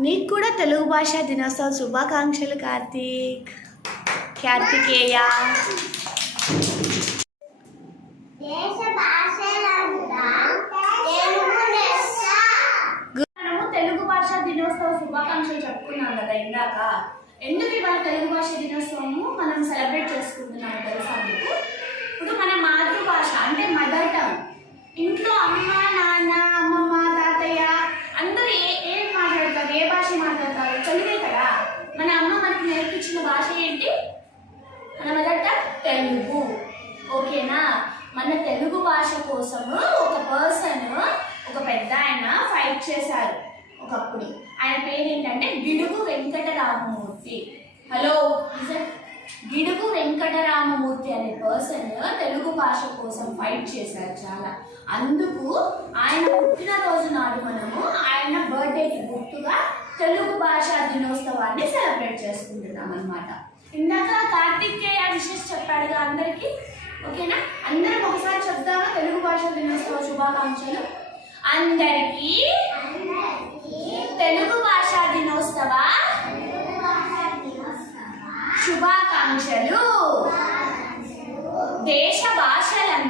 నీకు కూడా తెలుగు భాష దినోత్సవ శుభాకాంక్షలు కార్తీక్. కార్తికేయ దేశ భాషలంతా తెలుగు లెస్స మనము తెలుగు భాష దినోత్సవ శుభాకాంక్షలు చెప్పుకున్నాం కదా ఇందాక. ఎందుకు ఇవాళ తెలుగు భాష దినోత్సవము మనం సెలబ్రేట్ చేసుకుంటున్నాం తెలుసా మీకు? ఇప్పుడు మన మాతృభాష అంటే మదర్ టంగ్. ఇంట్లో అమ్మ నాన్న అమ్మమ్మ తాతయ్య అందరూ ఏ ఏం మాట్లాడతారు? ఏ భాష మాట్లాడతారు? తెలుగే కదా. మన అమ్మ మనకు నేర్పించిన భాష ఏంటి? మన మదర్ టంగ్ తెలుగు. ఓకేనా? మన తెలుగు భాష కోసము ఒక పర్సన్ ఒక పెద్ద ఆయన ఫైట్ చేశారు. ఒకప్పుడు ఆయన పేరు ఏంటంటే గిడుగు వెంకటరామమూర్తి. హలో గిడుగు వెంకటరామమూర్తి అనే పర్సన్ తెలుగు భాష కోసం ఫైట్ చేశారు చాలా. అందుకు ఆయన పుట్టినరోజు నాడు మనము ఆయన బర్త్డేకి గుర్తుగా తెలుగు భాషా దినోత్సవాన్ని సెలబ్రేట్ చేసుకుంటున్నాం అన్నమాట. ఇందాక కార్తికేయ విషెస్ చెప్పాడుగా అందరికీ. ఓకేనా? అందరం ఒకసారి చెప్తామా తెలుగు భాష దినోత్సవ శుభాకాంక్షలు. అందరికీ శుభాకాంక్షలు దేశ భాషలందు